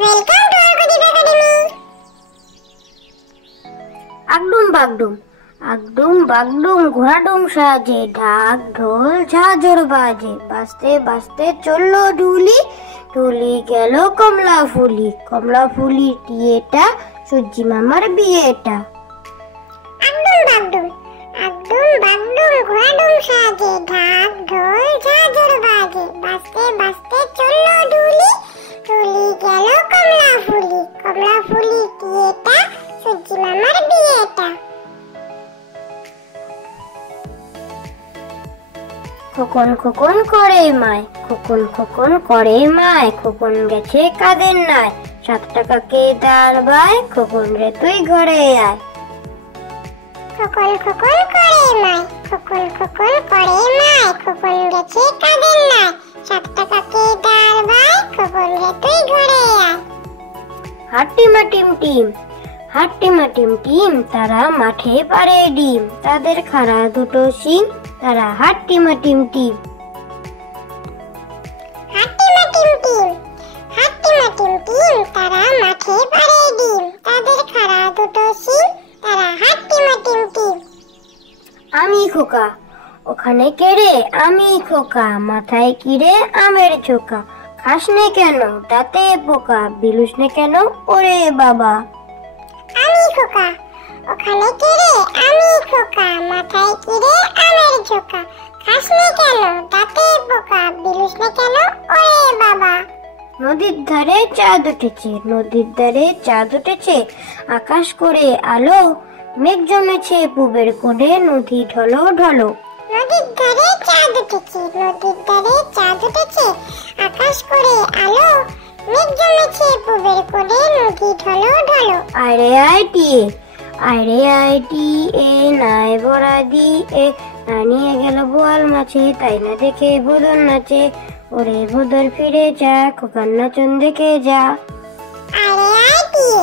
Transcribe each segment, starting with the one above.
Welcome to Argadeep academy. আগডুম বাগডুম আগডুম বাগডুম ঘোড়াডুম সাজে, ঢাক ঢোল ঝাঁঝর বাজে, বাজতে বাজতে চললো ঢুলি, ঢুলি গেল কমলা ফুলি, কমলা ফুলি টিয়েটা সূর্যি মামার বিয়েটা। আগডুম বাগডুম ঘোড়াডুম সাজে, ঢাক ঢোল ঝাঁঝর বাজে, বাজতে বাজতে চললো ঢুলি, ঢুলি গেল কমলা ফুলি, কমলা ফুলি টিয়েটা সূর্যি মামার বিয়েটা। খোকন খোকন করে মায়, খোকন খোকন করে মায়, খোকন গেছে কাদের নাই, 7 টাকাকে দাঁড় বায়, খোকন রে তুই ঘরে আয়। খোকন খোকন করে মায়, খোকন খোকন করে মায়, খোকন গেছে কাদের নাই, 7 টাকাকে দাঁড় বায়, খোকন রে তুই ঘরে আয়। হাট্টিমা টিম টিম, হাট্টিমা টিম টিম, তারা মাঠে পারে ডিম, তাদের খাড়া দুটো শিং, তারা হাট্টিমা টিম টিম। হাট্টিমা টিম টিম, হাট্টিমা টিম টিম, তারা মাঠে পারে ডিম, তাদের খাড়া দুটো শিং, তারা হাট্টিমা টিম টিম। আমি খোকা, ওখানে কেড়ে আমি খোকা, মাথায় কিরে আমের ছোকা, খাস নে কেন দাঁতে পোকা, বিলুস নে কেন ওরে বাবা। আমি খোকা, ওখানে কিরে আমি খোকা, মাথায় কিরে আমের ঝোকা, খাস নে কেন দাঁতে পোকা, বিলুস নে কেন ওরে বাবা। নদীর ধারে চাঁদ উঠেছে, নদীর ধারে চাঁদ উঠেছে, আকাশ করে আলো, মেঘ জমেছে পুবের কোণে, নদী ঢলো ঢলো। নদীর ধারে চাঁদ উঠেছে, নদীর ধারে চাঁদ উঠেছে, আকাশ করে আলো, মেঘ জমেছে পুবের কোণে, নদী ঢলো ঢলো। আরে আইটিএ, আরে আইটিএ, নাই বড়া দিয়ে, না নিয়ে গেল বোয়াল মাছে, তাই না দেখে বদল নাচে, ওরে বদল ফিরে যা, খোকার নাচন দেখে যা। আরে আইটিএ,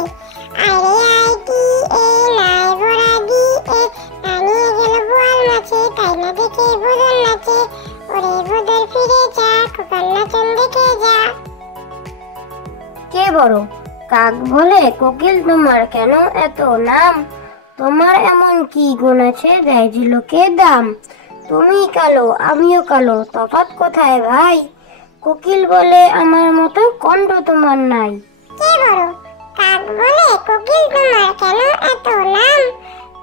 আরে আইটিএ, নাই বড়া দিয়ে, না নিয়ে গেল বোয়াল মাছে, তাই না দেখে বদল নাচে, ওরে বদল ফিরে যা, খোকার নাচন দেখে যা। কে বড়? কাক বলে, কোকিল তোমার কেন এত নাম, তোমার এমন কি গুণ আছে দেয় যে লোকে দাম, তুমি কালো আমিও কালো, তফাৎ কোথায় ভাই, কোকিল বলে আমার মতো কণ্ঠ তোমার নাই। কে বড়? কাক বলে, কোকিল তোমার কেন এত নাম,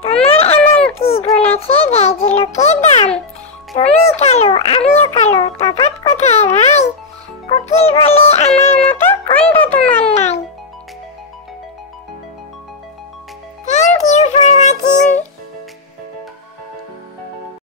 তোমার এমন কি গুণ আছে দেয় যে লোকে দাম, তুমি কালো আমিও কালো, তফাৎ কোথায় ভাই, কোকিল বলে আমার মতো